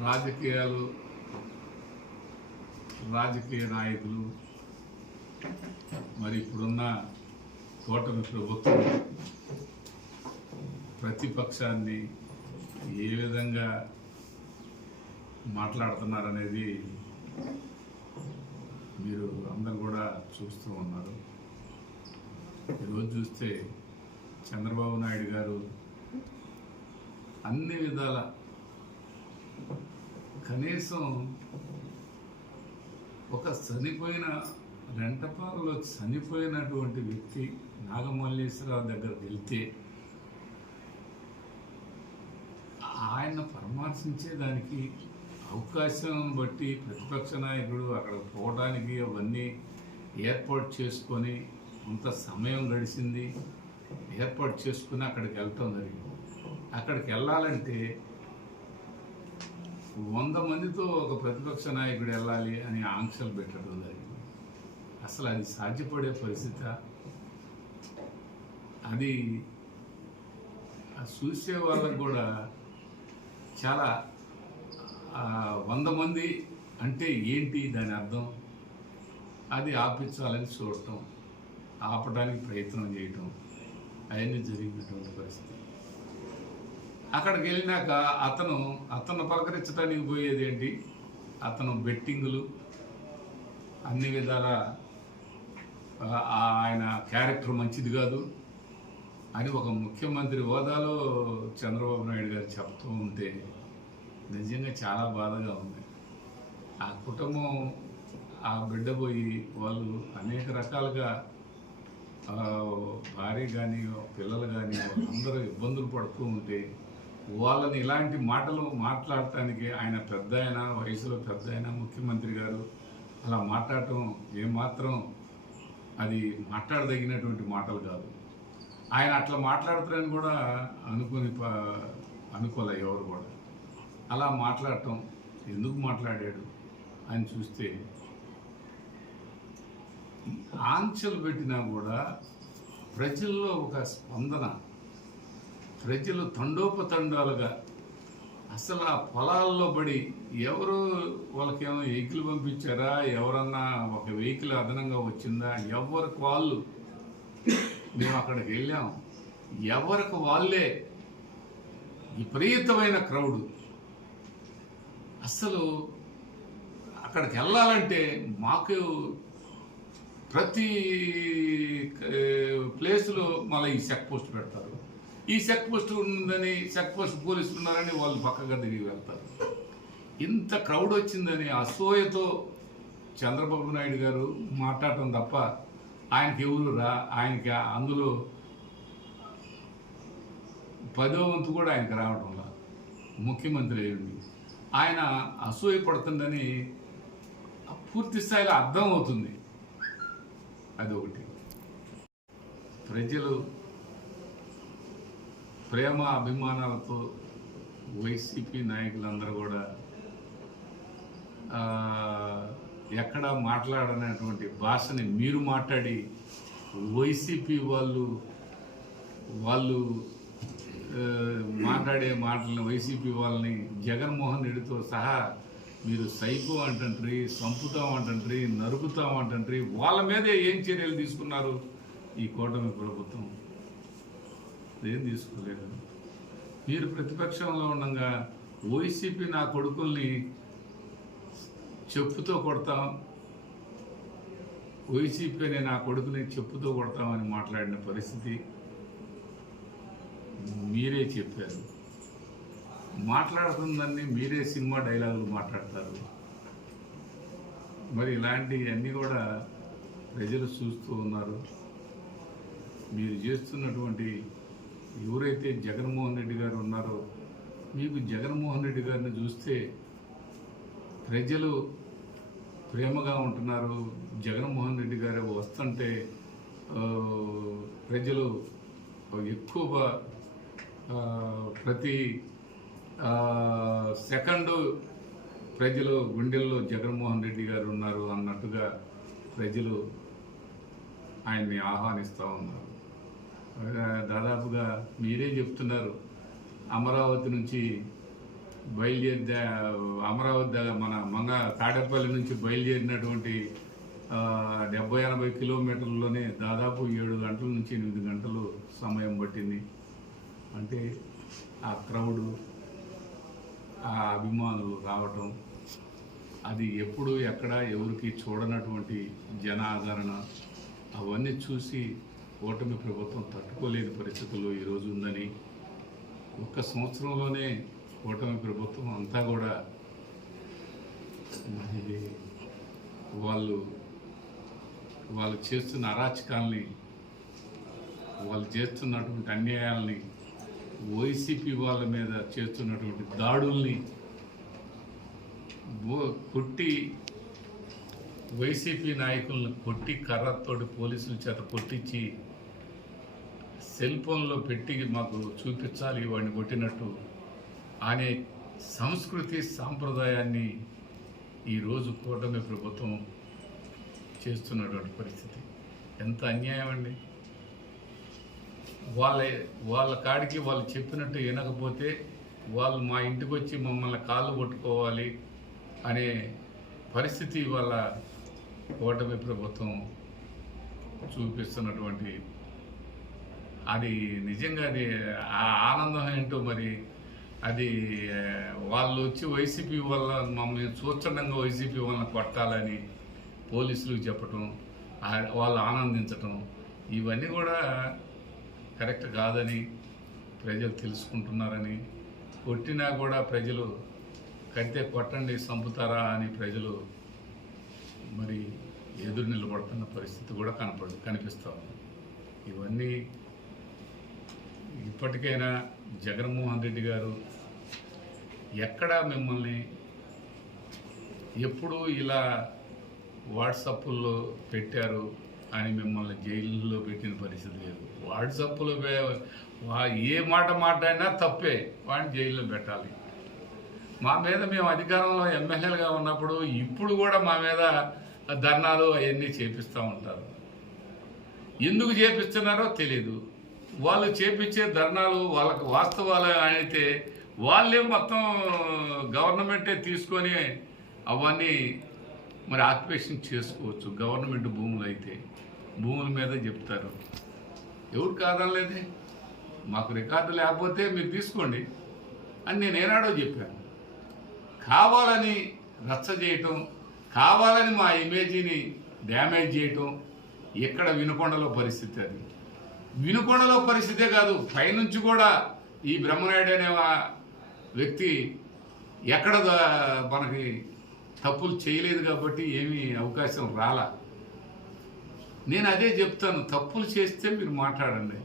రాజకీయాలు రాజకీయ నాయకులు మరి ఇప్పుడున్న కూటమి ప్రభుత్వం ప్రతిపక్షాన్ని ఏ విధంగా మాట్లాడుతున్నారనేది మీరు అందరు కూడా చూస్తూ ఉన్నారు. ఈరోజు చూస్తే చంద్రబాబు నాయుడు గారు అన్ని విధాల కనీసం ఒక చనిపోయిన రెంటపాలలో చనిపోయినటువంటి వ్యక్తి నాగమల్లేశ్వరరావు దగ్గరికి వెళ్తే ఆయన పరామర్శించేదానికి అవకాశం బట్టి ప్రతిపక్ష నాయకుడు అక్కడ పోవడానికి అవన్నీ ఏర్పాటు చేసుకొని కొంత సమయం గడిచింది. ఏర్పాటు చేసుకుని అక్కడికి వెళ్ళటం జరిగింది. అక్కడికి వెళ్ళాలంటే వంద మందితో ఒక ప్రతిపక్ష నాయకుడు వెళ్ళాలి అని ఆంక్షలు పెట్టడం జరిగింది. అసలు అది సాధ్యపడే పరిస్థితి అది చూసే వాళ్ళకు కూడా చాలా వంద మంది అంటే ఏంటి దాని అర్థం? అది ఆపించాలని చూడటం ఆపడానికి ప్రయత్నం చేయటం అవన్నీ జరిగినటువంటి పరిస్థితి. అక్కడికి వెళ్ళినాక అతను అతను పలకరించడానికి పోయేది ఏంటి? అతను బెట్టింగులు అన్ని విధాల ఆయన క్యారెక్టర్ మంచిది కాదు అని ఒక ముఖ్యమంత్రి హోదాలో చంద్రబాబు నాయుడు గారు చెప్తూ ఉంటే నిజంగా చాలా బాధగా ఉంది. ఆ కుటుంబం ఆ బిడ్డ పోయి వాళ్ళు అనేక రకాలుగా భార్య కానీ పిల్లలు కానీ వాళ్ళందరూ ఇబ్బందులు పడుతూ ఉంటే వాళ్ళని ఇలాంటి మాటలు మాట్లాడటానికి ఆయన పెద్ద అయినా వయసులో పెద్ద అయినా ముఖ్యమంత్రి గారు అలా మాట్లాడటం ఏమాత్రం అది మాట్లాడదగినటువంటి మాటలు కాదు. ఆయన అట్లా మాట్లాడతారని కూడా అనుకుని అనుకోలే ఎవరు కూడా. అలా మాట్లాడటం ఎందుకు మాట్లాడాడు అని చూస్తే ఆంక్షలు పెట్టినా కూడా ప్రజల్లో ఒక స్పందన ప్రజలు తండోపతండాలుగా అసలు ఆ పొలాల్లో పడి ఎవరు వాళ్ళకేమో వెహికల్ పంపించారా? ఎవరన్నా ఒక వెహికల్ అదనంగా వచ్చిందా? ఎవరికి వాళ్ళు? మేము అక్కడికి వెళ్ళాం. ఎవరికి వాళ్ళే? విపరీతమైన క్రౌడ్. అసలు అక్కడికి వెళ్ళాలంటే మాకు ప్రతి ప్లేస్లో మళ్ళీ ఈ చెక్ పోస్ట్ పెడతారు. ఈ చెక్ పోస్ట్ ఉందని చెక్ పోస్ట్ పోలీసులు ఉన్నారని వాళ్ళు పక్కగా తిరిగి వెళ్తారు. ఇంత క్రౌడ్ వచ్చిందని అసూయతో చంద్రబాబు నాయుడు గారు మాట్లాడటం తప్ప ఆయనకి ఎవరు రా ఆయనకి అందులో పదో వంతు కూడా ఆయనకి రావడంలా ముఖ్యమంత్రి అయ్యండి. ఆయన అసూయ పడుతుందని పూర్తి స్థాయిలో అర్థం అవుతుంది. అదొకటి. ప్రజలు ప్రేమ అభిమానాలతో వైసీపీ నాయకులందరూ కూడా ఎక్కడ మాట్లాడనటువంటి భాషని మీరు మాట్లాడి వైసీపీ వాళ్ళు వాళ్ళు మాట్లాడే మాటలను వైసీపీ వాళ్ళని జగన్మోహన్ రెడ్డితో సహా మీరు సైకో అంటుండ్రి సంపుతాం అంటుండ్రి నరుకుతాం అంటుండ్రి వాళ్ళ మీదే ఏం చర్యలు తీసుకున్నారు ఈ కూటమి ప్రభుత్వం? నేను తీసుకోలేదు మీరు ప్రతిపక్షంలో ఉండగా వైసీపీ నా కొడుకుల్ని చెప్పుతో కొడతాం. వైసీపీ నా కొడుకుని చెప్పుతో కొడతామని మాట్లాడిన పరిస్థితి మీరే చెప్పారు. మాట్లాడుతుందని మీరే సినిమా డైలాగులు మాట్లాడతారు. మరి ఇలాంటివన్నీ కూడా ప్రజలు చూస్తూ ఉన్నారు. మీరు చేస్తున్నటువంటి ఎవరైతే జగన్మోహన్ రెడ్డి గారు ఉన్నారో మీకు జగన్మోహన్ రెడ్డి గారిని చూస్తే ప్రజలు ప్రేమగా ఉంటున్నారు. జగన్మోహన్ రెడ్డి గారు వస్తుంటే ప్రజలు ఎక్కువ ప్రతి సెకండు ప్రజలు గుండెల్లో జగన్మోహన్ రెడ్డి గారు ఉన్నారు అన్నట్టుగా ప్రజలు ఆయన్ని ఆహ్వానిస్తూ ఉన్నారు. దాదాపుగా మీరే చెప్తున్నారు. అమరావతి నుంచి బయలుదేరి దా- అమరావతి దగ్గర మన మంగ తాడేపల్లి నుంచి బయలుదేరినటువంటి డెబ్బై ఎనభై కిలోమీటర్లలోనే దాదాపు ఏడు గంటల నుంచి ఎనిమిది గంటలు సమయం పట్టింది. అంటే ఆ క్రౌడు ఆ అభిమానులు రావటం అది ఎప్పుడు ఎక్కడ ఎవరికి చూడనటువంటి జన ఆదరణ అవన్నీ చూసి ఓటమి ప్రభుత్వం తట్టుకోలేని పరిస్థితుల్లో ఈరోజు ఉందని ఒక్క సంవత్సరంలోనే ఓటమి ప్రభుత్వం అంతా కూడా మరి వాళ్ళు వాళ్ళు చేస్తున్న అరాచకాల్ని వాళ్ళు చేస్తున్నటువంటి అన్యాయాల్ని వైసీపీ వాళ్ళ మీద చేస్తున్నటువంటి దాడుల్ని కొట్టి వైసీపీ నాయకులను కొట్టి కర్రతోటి పోలీసుల చేత కొట్టించి సెల్ ఫోన్లో పెట్టి మాకు చూపించాలి వాడిని కొట్టినట్టు అనే సంస్కృతి సాంప్రదాయాన్ని ఈరోజు కూటమి ప్రభుత్వం చేస్తున్నటువంటి పరిస్థితి. ఎంత అన్యాయం అండి. వాళ్ళ వాళ్ళ కాడికి వాళ్ళు చెప్పినట్టు వినకపోతే వాళ్ళు మా ఇంటికి వచ్చి మమ్మల్ని కాళ్ళు కొట్టుకోవాలి అనే పరిస్థితి వాళ్ళ కూటమి ప్రభుత్వం చూపిస్తున్నటువంటి అది నిజంగా అది ఆ ఆనందం ఏంటో మరి అది వాళ్ళు వచ్చి వైసీపీ వల్ల మమ్మల్ని స్వచ్ఛందంగా వైసీపీ వల్ల కొట్టాలని పోలీసులకు చెప్పటం వాళ్ళు ఆనందించటం ఇవన్నీ కూడా కరెక్ట్ కాదని ప్రజలు తెలుసుకుంటున్నారని. కొట్టినా కూడా ప్రజలు కడితే కొట్టండి చంపుతారా అని ప్రజలు మరి ఎదురు నిలబడుతున్న పరిస్థితి కూడా కనపడు కనిపిస్తూ ఇవన్నీ ఇప్పటికైనా జగన్మోహన్ రెడ్డి గారు ఎక్కడ మిమ్మల్ని ఎప్పుడు ఇలా వాట్సాప్లో పెట్టారు అని మిమ్మల్ని జైల్లో పెట్టిన పరిస్థితి లేదు. వాట్సాప్లో ఏ మాట మాట్లాడినా తప్పే వాడిని జైల్లో పెట్టాలి. మా మీద మేము అధికారంలో ఎమ్మెల్యేలుగా ఉన్నప్పుడు ఇప్పుడు కూడా మా మీద ధర్నాలు అవన్నీ చేపిస్తూ ఉంటారు. ఎందుకు చేపిస్తున్నారో తెలియదు వాళ్ళు చేపించే ధర్నాలు వాళ్ళకు వాస్తవాలు అయితే వాళ్ళే మొత్తం గవర్నమెంటే తీసుకొని అవన్నీ మరి ఆక్యుపేషన్ చేసుకోవచ్చు. గవర్నమెంట్ భూములు అయితే భూముల మీద చెప్తారు. ఎవరు కాదనలేదే? మాకు రికార్డు లేకపోతే మీరు తీసుకోండి అని నేను ఏనాడో చెప్పాను. కావాలని రచ్చ చేయటం కావాలని మా ఇమేజీని డ్యామేజ్ చేయటం ఎక్కడ వినుకొండలో పరిస్థితి అది. వినుకొండలో పరిస్థితే కాదు పైనుంచి కూడా ఈ బ్రహ్మనాయుడు అనే వ్యక్తి ఎక్కడ మనకి తప్పులు చేయలేదు కాబట్టి ఏమీ అవకాశం రాల. నేను అదే చెప్తాను తప్పులు చేస్తే మీరు మాట్లాడండి.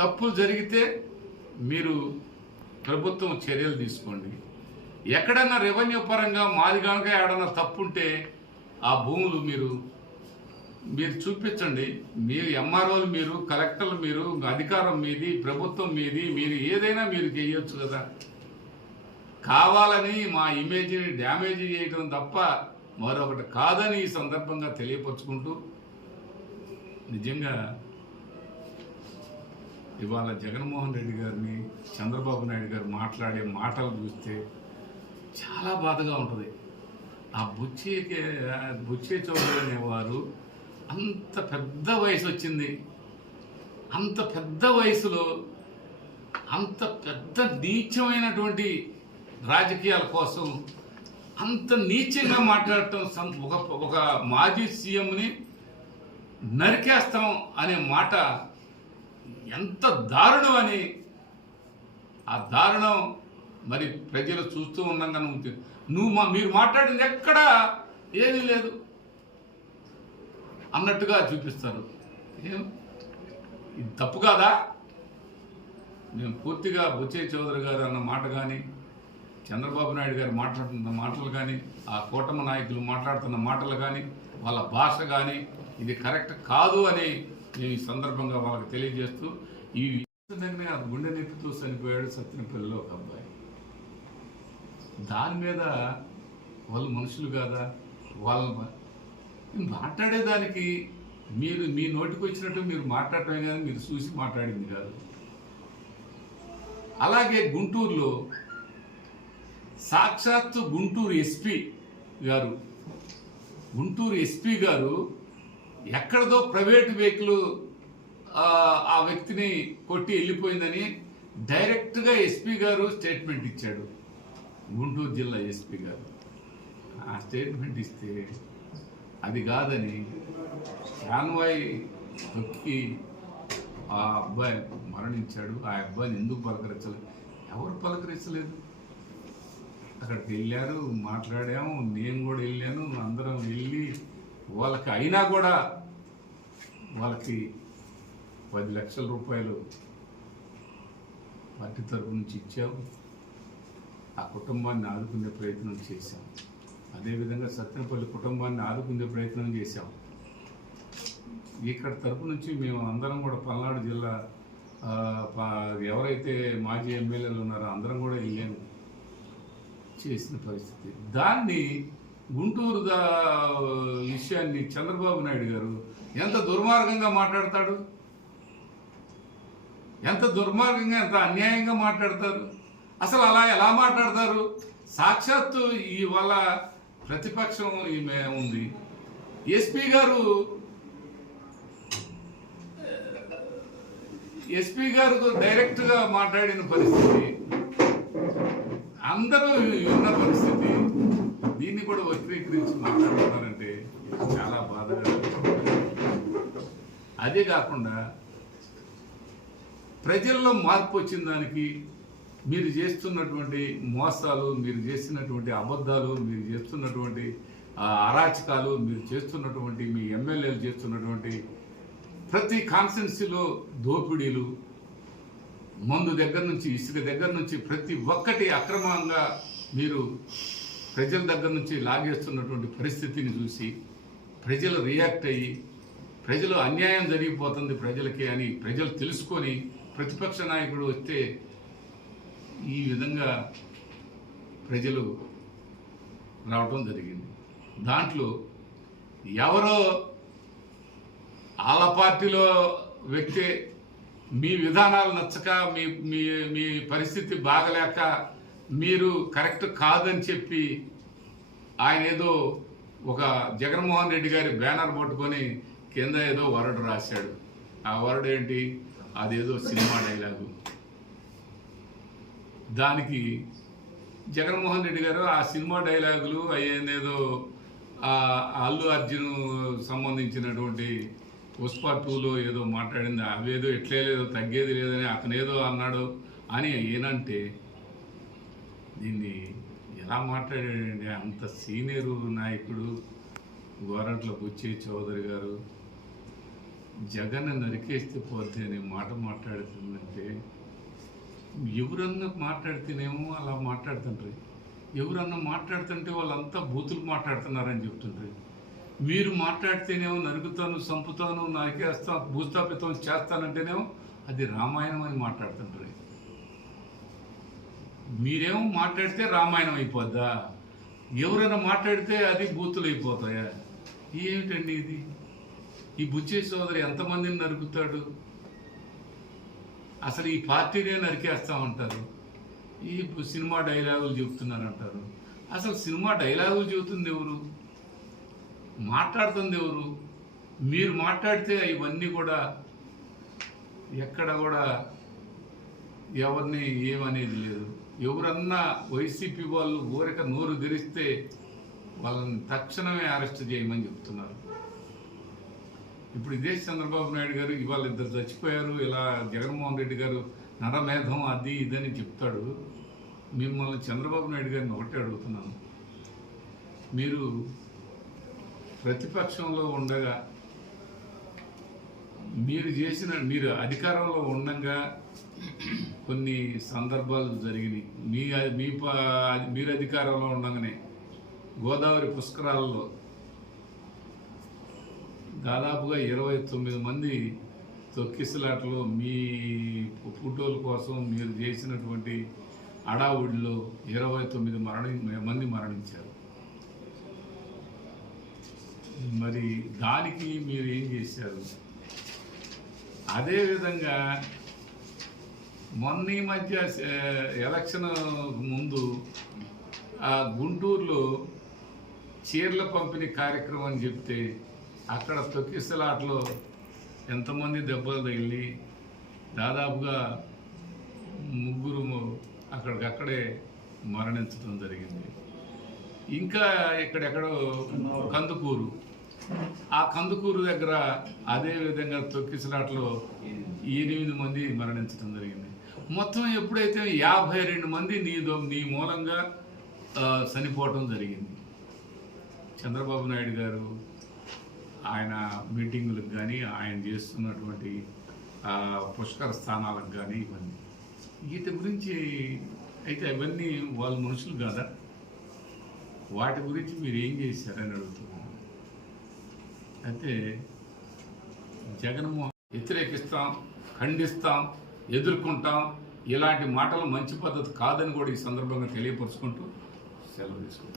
తప్పులు జరిగితే మీరు ప్రభుత్వం చర్యలు తీసుకోండి. ఎక్కడన్నా రెవెన్యూ పరంగా మాది కనుక ఏడన్నా తప్పుంటే ఆ భూములు మీరు మీరు చూపించండి. మీరు ఎంఆర్ఓలు మీరు కలెక్టర్లు మీరు అధికారం మీది ప్రభుత్వం మీది మీరు ఏదైనా మీరు చేయొచ్చు కదా. కావాలని మా ఇమేజ్ని డ్యామేజ్ చేయడం తప్ప మరొకటి కాదని ఈ సందర్భంగా తెలియపరుచుకుంటూ నిజంగా ఇవాళ జగన్మోహన్ రెడ్డి గారిని చంద్రబాబు నాయుడు గారు మాట్లాడే మాటలు చూస్తే చాలా బాధగా ఉంటుంది. ఆ బుచ్చి బుచ్చే చౌదరి అనేవారు అంత పెద్ద వయసు వచ్చింది అంత పెద్ద వయసులో అంత పెద్ద నీచమైనటువంటి రాజకీయాల కోసం అంత నీచంగా మాట్లాడటం ఒక ఒక మాజీ సీఎంని నరికేస్తాం అనే మాట ఎంత దారుణం అని ఆ దారుణం మరి ప్రజలు చూస్తూ ఉండగా నువ్వు నువ్వు మా మీరు మాట్లాడింది ఎక్కడా ఏమీ లేదు. అన్నట్టుగా చూపిస్తారు. ఏం? ఇది తప్పు కాదా? మేము పూర్తిగా బుచ్చయ్య చౌదరి గారు అన్న మాట కానీ చంద్రబాబు నాయుడు గారు మాట్లాడుతున్న మాటలు కానీ ఆ కూటమి నాయకులు మాట్లాడుతున్న మాటలు కానీ వాళ్ళ భాష కానీ ఇది కరెక్ట్ కాదు అని నేను ఈ సందర్భంగా వాళ్ళకి తెలియజేస్తూ ఈ విధంగానే ఆ గుండె నొప్పితో చనిపోయాడు సత్యనపల్లిలో ఒక అబ్బాయి. దాని మీద వాళ్ళు మనుషులు కాదా? వాళ్ళ మాట్లాడేదానికి మీరు మీ నోటికి వచ్చినట్టు మీరు మాట్లాడటమే కానీ మీరు చూసి మాట్లాడింది కాదు. అలాగే గుంటూరులో సాక్షాత్తు గుంటూరు ఎస్పీ గారు గుంటూరు ఎస్పీ గారు ఎక్కడదో ప్రైవేట్ వెహికల్ ఆ, ఆ వ్యక్తిని కొట్టి వెళ్ళిపోయిందని డైరెక్ట్గా ఎస్పీ గారు స్టేట్మెంట్ ఇచ్చాడు. గుంటూరు జిల్లా ఎస్పీ గారు. ఆ స్టేట్మెంట్ ఇస్తే అది కాదని శాన్వాయి తొక్కి ఆ అబ్బాయి మరణించాడు. ఆ అబ్బాయిని ఎందుకు పలకరించలేదు ఎవరు పలకరించలేదు? అక్కడికి వెళ్ళారు మాట్లాడాము. నేను కూడా వెళ్ళాను. అందరం వెళ్ళి వాళ్ళకి అయినా కూడా వాళ్ళకి పది లక్షల రూపాయలు పార్టీ తరపు నుంచి ఇచ్చాము. ఆ కుటుంబాన్ని ఆదుకునే ప్రయత్నం చేశాము. అదేవిధంగా సత్యనపల్లి కుటుంబాన్ని ఆదుకునే ప్రయత్నం చేశాం. ఇక్కడ తరపు నుంచి మేము అందరం కూడా పల్నాడు జిల్లా ఎవరైతే మాజీ ఎమ్మెల్యేలు ఉన్నారో అందరం కూడా వెళ్ళాము. చేసిన పరిస్థితి. దాన్ని గుంటూరు దా విషయాన్ని చంద్రబాబు నాయుడు గారు ఎంత దుర్మార్గంగా మాట్లాడతాడు? ఎంత దుర్మార్గంగా ఎంత అన్యాయంగా మాట్లాడతారు? అసలు అలా ఎలా మాట్లాడతారు? సాక్షాత్తు ఇవాళ ప్రతిపక్షం ఈమె ఉంది. ఎస్పీ గారు ఎస్పీ గారు డైరెక్ట్గా మాట్లాడిన పరిస్థితి అందరూ ఉన్న పరిస్థితి దీన్ని కూడా వక్రీకరించి మాట్లాడుతున్నారంటే చాలా బాధగా అదే కాకుండా ప్రజల్లో మార్పు వచ్చిన దానికి మీరు చేస్తున్నటువంటి మోసాలు మీరు చేస్తున్నటువంటి అబద్ధాలు మీరు చేస్తున్నటువంటి అరాచకాలు మీరు చేస్తున్నటువంటి మీ ఎమ్మెల్యేలు చేస్తున్నటువంటి ప్రతి కాన్స్టెన్సీలో దోపిడీలు మందు దగ్గర నుంచి ఇసుక దగ్గర నుంచి ప్రతి ఒక్కటి అక్రమంగా మీరు ప్రజల దగ్గర నుంచి లాగేస్తున్నటువంటి పరిస్థితిని చూసి ప్రజలు రియాక్ట్ అయ్యి ప్రజలు అన్యాయం జరిగిపోతుంది ప్రజలకి అని ప్రజలు తెలుసుకొని ప్రతిపక్ష నాయకుడు వస్తే ఈ విధంగా ప్రజలు రావటం జరిగింది. దాంట్లో ఎవరో వాళ్ళ పార్టీలో వ్యక్తి మీ విధానాలు నచ్చక మీ మీ మీ పరిస్థితి బాగలేక మీరు కరెక్ట్ కాదని చెప్పి ఆయన ఏదో ఒక జగన్మోహన్ రెడ్డి గారి బ్యానర్ పట్టుకొని కింద ఏదో వరడు రాశాడు. ఆ వరడు ఏంటి? అదేదో సినిమా డైలాగు. దానికి జగన్మోహన్ రెడ్డి గారు ఆ సినిమా డైలాగులు అయ్యేదేదో ఆ అల్లు అర్జున్ సంబంధించినటువంటి పుష్ప టూలో ఏదో మాట్లాడింది అవేదో ఎట్లే లేదో తగ్గేది లేదని అతనేదో అన్నాడు అని ఏనంటే దీన్ని ఎలా మాట్లాడాడండి? అంత సీనియర్ నాయకుడు గోరంట్ల బుచ్చి చౌదరి గారు. జగన్ నరికేస్తే పోతే అనే మాట మాట్లాడుతుందంటే ఎవరన్నా మాట్లాడితేనేమో అలా మాట్లాడుతుంటారు ఎవరన్నా మాట్లాడుతుంటే వాళ్ళంతా బూతులు మాట్లాడుతున్నారని చెప్తుంటారు మీరు మాట్లాడితేనేమో నరుగుతాను చంపుతాను నరికేస్తా భూస్థాపితం చేస్తానంటేనేమో అది రామాయణం అని మాట్లాడుతుంటారు మీరేమో మాట్లాడితే రామాయణం అయిపోద్దా? ఎవరైనా మాట్లాడితే అది బూతులు అయిపోతాయా? ఏమిటండి ఇది? ఈ బుచ్చే సోదరి ఎంతమందిని నరుకుతాడు? అసలు ఈ పార్టీనే నరికేస్తామంటారు ఈ సినిమా డైలాగులు చెబుతున్నారంటారు అసలు సినిమా డైలాగులు చెబుతుంది ఎవరు? మాట్లాడుతుంది ఎవరు? మీరు మాట్లాడితే ఇవన్నీ కూడా ఎక్కడ కూడా ఎవరిని ఏమనేది లేదు. ఎవరన్నా వైసీపీ వాళ్ళు ఊరక నోరు తెరిస్తే వాళ్ళని తక్షణమే అరెస్ట్ చేయమని చెప్తున్నారు. ఇప్పుడు ఇదే చంద్రబాబు నాయుడు గారు ఇవాళ ఇద్దరు చచ్చిపోయారు ఇలా జగన్మోహన్ రెడ్డి గారు నరమేధం అది ఇదని చెప్తాడు. మిమ్మల్ని చంద్రబాబు నాయుడు గారిని ఒకటే అడుగుతున్నాను. మీరు ప్రతిపక్షంలో ఉండగా మీరు చేసిన మీరు అధికారంలో ఉండగా కొన్ని సందర్భాలు జరిగినాయి. మీ మీ మీరు అధికారంలో ఉండగానే గోదావరి పుష్కరాలలో దాదాపుగా ఇరవై తొమ్మిది మంది తొక్కిసలాటలో మీ ఫోటోల కోసం మీరు చేసినటువంటి అడావుడిలో ఇరవై తొమ్మిది మరణి మంది మరణించారు. మరి దానికి మీరు ఏం చేశారు? అదేవిధంగా మొన్న ఈ మధ్య ఎలక్షన్ ముందు ఆ గుంటూరులో చీరల పంపిణీ కార్యక్రమం అని చెప్తే అక్కడ తొక్కిసలాటలో ఎంతమంది దెబ్బలు తగిలి దాదాపుగా ముగ్గురు అక్కడికక్కడే మరణించడం జరిగింది. ఇంకా ఇక్కడెక్కడో కందుకూరు. ఆ కందుకూరు దగ్గర అదే విధంగా తొక్కిసలాటలో ఎనిమిది మంది మరణించడం జరిగింది. మొత్తం ఎప్పుడైతే యాభై రెండు మంది నీ దొ- నీ మూలంగా చనిపోవటం జరిగింది. చంద్రబాబు నాయుడు గారు ఆయన మీటింగులకు కానీ ఆయన చేస్తున్నటువంటి పుష్కర స్థానాలకు కానీ ఇవన్నీ. వీటి గురించి అయితే అవన్నీ వాళ్ళ మనుషులు కాదా? వాటి గురించి మీరు ఏం చేశారని అడుగుతున్నాను. అయితే జగన్మోహన్ వ్యతిరేకిస్తాం ఖండిస్తాం ఎదుర్కొంటాం ఇలాంటి మాటలు మంచి పద్ధతి కాదని కూడా ఈ సందర్భంగా తెలియపరుచుకుంటూ సెలవు తీసుకుంటాం